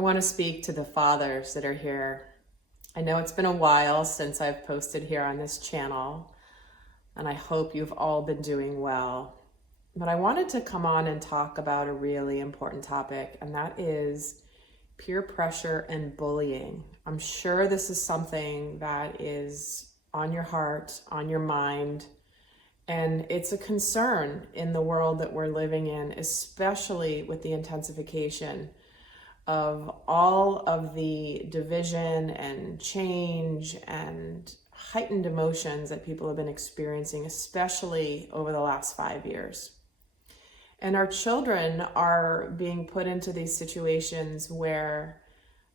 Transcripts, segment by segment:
I want to speak to the fathers that are here. I know it's been a while since I've posted here on this channel, and I hope you've all been doing well. But I wanted to come on and talk about a really important topic, and that is peer pressure and bullying. I'm sure this is something that is on your heart, on your mind, and it's a concern in the world that we're living in, especially with the intensification of all of the division and change and heightened emotions that people have been experiencing, especially over the last 5 years. And our children are being put into these situations where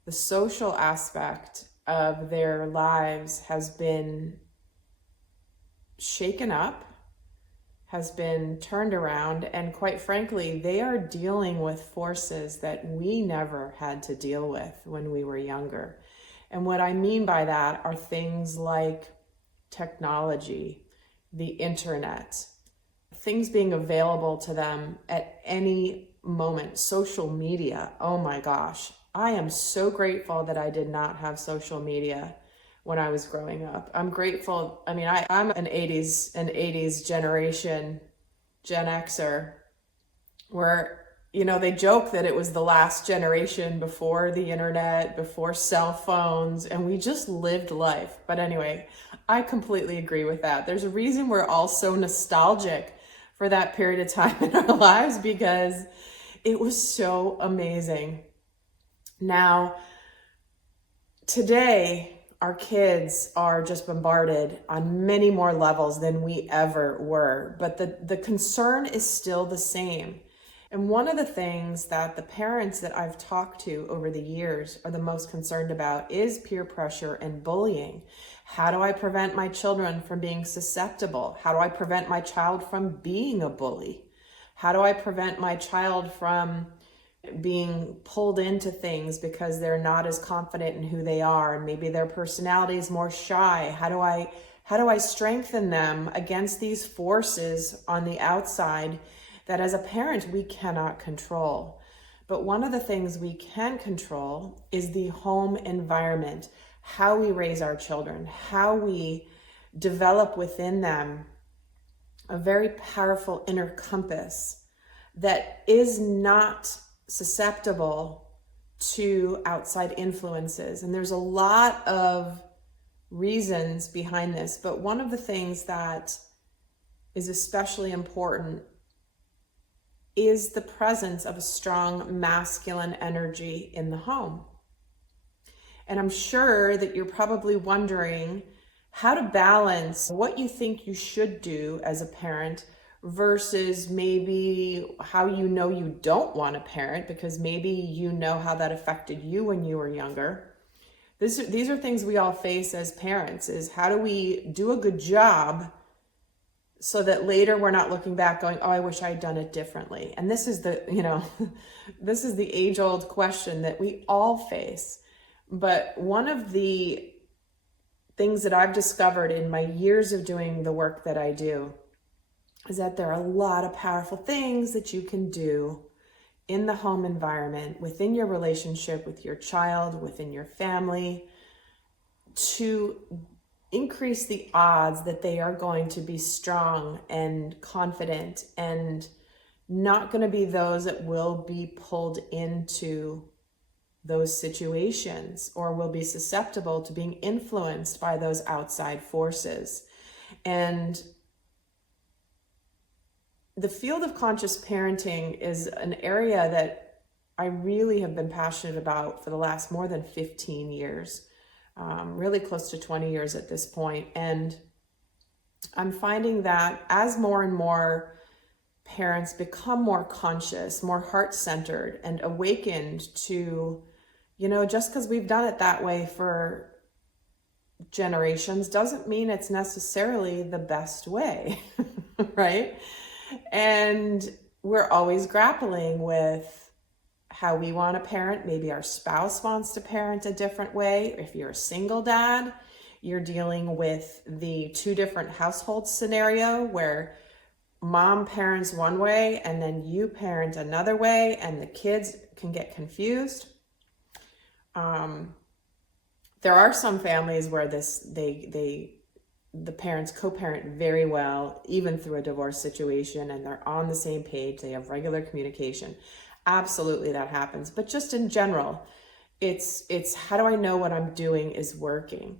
the social aspect of their lives has been shaken up, has been turned around, and quite frankly, they are dealing with forces that we never had to deal with when we were younger. And what I mean by that are things like technology, the internet, things being available to them at any moment, social media. Oh my gosh, I am so grateful that I did not have social media when I was growing up. I'm grateful. I mean, I'm an 80s generation, Gen Xer, where, they joke that it was the last generation before the internet, before cell phones, and we just lived life. But anyway, I completely agree with that. There's a reason we're all so nostalgic for that period of time in our lives, because it was so amazing. Now, today, our kids are just bombarded on many more levels than we ever were, but the concern is still the same. And one of the things that the parents that I've talked to over the years are the most concerned about is peer pressure and bullying. How do I prevent my children from being susceptible? How do I prevent my child from being a bully? How do I prevent my child from being pulled into things because they're not as confident in who they are and maybe their personality is more shy? How do I strengthen them against these forces on the outside that as a parent we cannot control? But one of the things we can control is the home environment, how we raise our children, how we develop within them a very powerful inner compass that is not susceptible to outside influences. And there's a lot of reasons behind this, but one of the things that is especially important is the presence of a strong masculine energy in the home. And I'm sure that you're probably wondering how to balance what you think you should do as a parent versus maybe how you don't want to parent, because maybe you know how that affected you when you were younger. These are things we all face as parents, is how do we do a good job so that later we're not looking back going, oh, I wish I had done it differently. And this is this is the age-old question that we all face. But one of the things that I've discovered in my years of doing the work that I do is that there are a lot of powerful things that you can do in the home environment, within your relationship with your child, within your family, to increase the odds that they are going to be strong and confident and not going to be those that will be pulled into those situations or will be susceptible to being influenced by those outside forces. And the field of conscious parenting is an area that I really have been passionate about for the last more than 15 years, really close to 20 years at this point. And I'm finding that as more and more parents become more conscious, more heart-centered and awakened to, just because we've done it that way for generations doesn't mean it's necessarily the best way, right? And we're always grappling with how we want to parent. Maybe our spouse wants to parent a different way. If you're a single dad, you're dealing with the two different household scenario where mom parents one way and then you parent another way, and the kids can get confused. There are some families where the parents co-parent very well, even through a divorce situation, and they're on the same page. They have regular communication. Absolutely, that happens. But just in general, it's how do I know what I'm doing is working?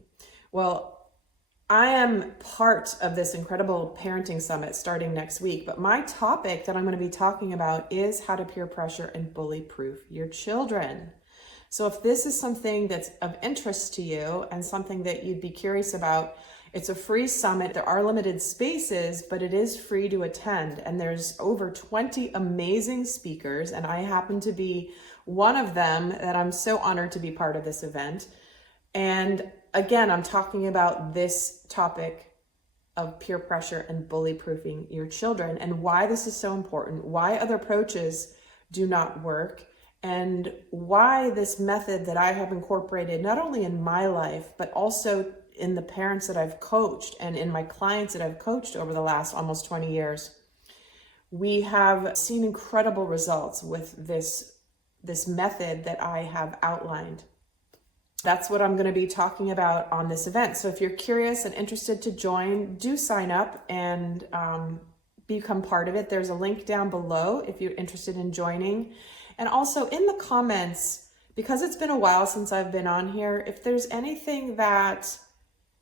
Well, I am part of this incredible parenting summit starting next week, but my topic that I'm going to be talking about is how to peer pressure and bully proof your children. So if this is something that's of interest to you and something that you'd be curious about, it's a free summit. There are limited spaces, but it is free to attend. And there's over 20 amazing speakers, and I happen to be one of them, that I'm so honored to be part of this event. And again, I'm talking about this topic of peer pressure and bully proofing your children, and why this is so important, why other approaches do not work, and why this method that I have incorporated not only in my life, but also in the parents that I've coached and in my clients that I've coached over the last almost 20 years. We have seen incredible results with this method that I have outlined. That's what I'm going to be talking about on this event. So if you're curious and interested to join, do sign up and become part of it. There's a link down below if you're interested in joining. And also in the comments, because it's been a while since I've been on here, if there's anything that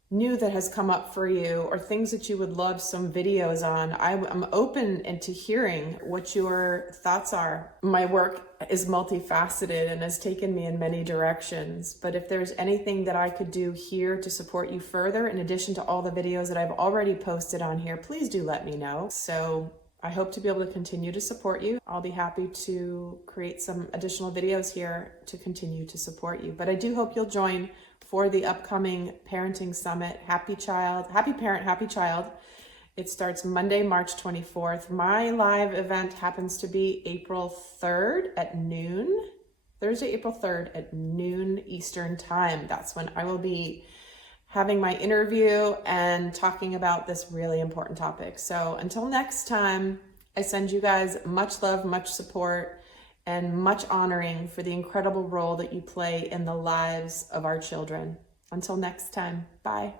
new that has come up for you or things that you would love some videos on, I'm open to hearing what your thoughts are. My work is multifaceted and has taken me in many directions, but if there's anything that I could do here to support you further, in addition to all the videos that I've already posted on here, please do let me know. So I hope to be able to continue to support you. I'll be happy to create some additional videos here to continue to support you. But I do hope you'll join for the upcoming parenting summit, Happy Parent, Happy Child. It starts Monday, March 24th. My live event happens to be April 3rd at noon, Thursday, April 3rd at noon Eastern time. That's when I will be having my interview and talking about this really important topic. So until next time, I send you guys much love, much support, and much honoring for the incredible role that you play in the lives of our children. Until next time, bye.